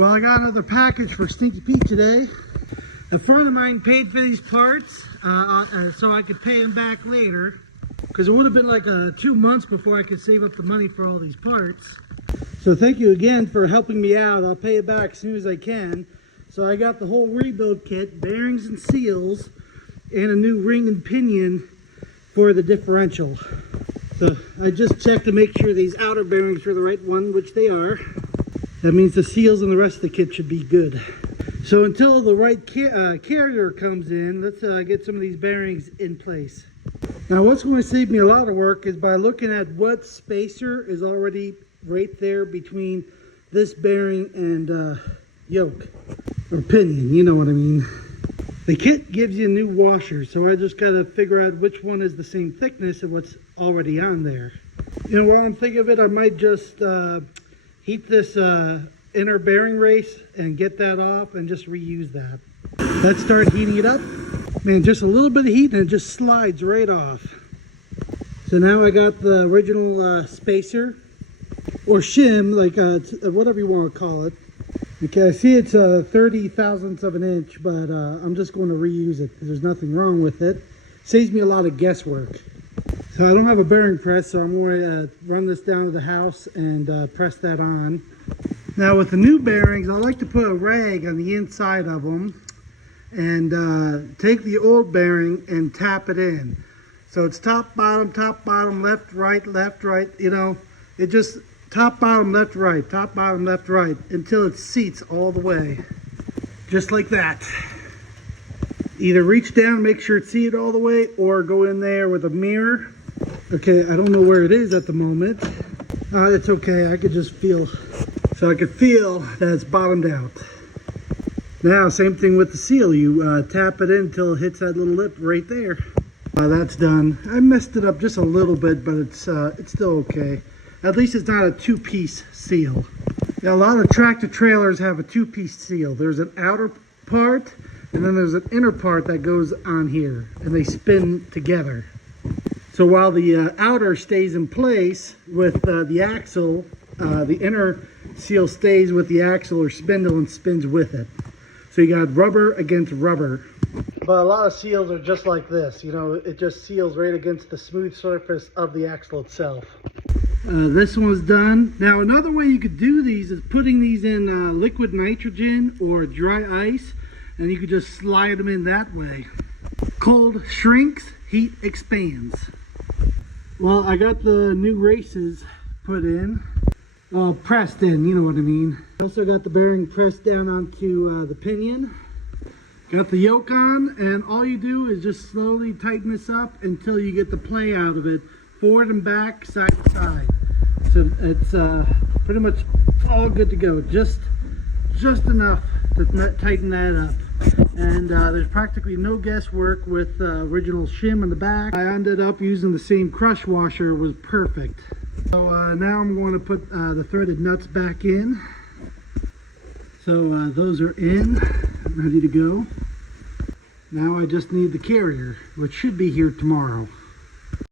Well, I got another package for Stinky Pete today. A friend of mine paid for these parts so I could pay him back later, because it would have been like 2 months before I could save up the money for all these parts. So thank you again for helping me out. I'll pay it back as soon as I can. So I got the whole rebuild kit, bearings and seals, and a new ring and pinion for the differential. So I just checked to make sure these outer bearings are the right one, which they are. That means the seals and the rest of the kit should be good. So until the right carrier comes in, let's get some of these bearings in place. Now what's going to save me a lot of work is by looking at what spacer is already right there between this bearing and yoke, or pinion, you know what I mean. The kit gives you a new washer, so I just got to figure out which one is the same thickness of what's already on there. You know, while I'm thinking of it, I might just heat this inner bearing race and get that off and just reuse that. Let's start heating it up. Man, just a little bit of heat and it just slides right off. So now I got the original spacer, or shim, like whatever you want to call it. Okay, I see it's 30 thousandths of an inch, but I'm just going to reuse it because there's nothing wrong with it. Saves me a lot of guesswork. So I don't have a bearing press, so I'm going to run this down to the house and press that on. Now with the new bearings, I like to put a rag on the inside of them and take the old bearing and tap it in. So it's top, bottom, left, right, you know, it just top, bottom, left, right, until it seats all the way. Just like that. Either reach down, make sure it's seated all the way, or go in there with a mirror. Okay, I don't know where it is at the moment. It's okay, I could just feel, so I could feel that it's bottomed out. Now, same thing with the seal. You tap it in until it hits that little lip right there. That's done. I messed it up just a little bit, but it's still okay. At least it's not a two-piece seal. Now, a lot of tractor trailers have a two-piece seal. There's an outer part, and then there's an inner part that goes on here, and they spin together. So while the outer stays in place with the axle, the inner seal stays with the axle or spindle and spins with it. So you got rubber against rubber. But a lot of seals are just like this, you know, it just seals right against the smooth surface of the axle itself. This one's done. Now another way you could do these is putting these in liquid nitrogen or dry ice, and you could just slide them in that way. Cold shrinks, heat expands. Well, I got the new races put in, pressed in, you know what I mean. I also got the bearing pressed down onto the pinion. Got the yoke on, and all you do is just slowly tighten this up until you get the play out of it, forward and back, side to side. So it's pretty much all good to go. Just enough to tighten that up. And there's practically no guesswork with original shim on the back. I ended up using the same crush washer. It was perfect. So now I'm going to put the threaded nuts back in. So those are in, ready to go. Now I just need the carrier, which should be here tomorrow.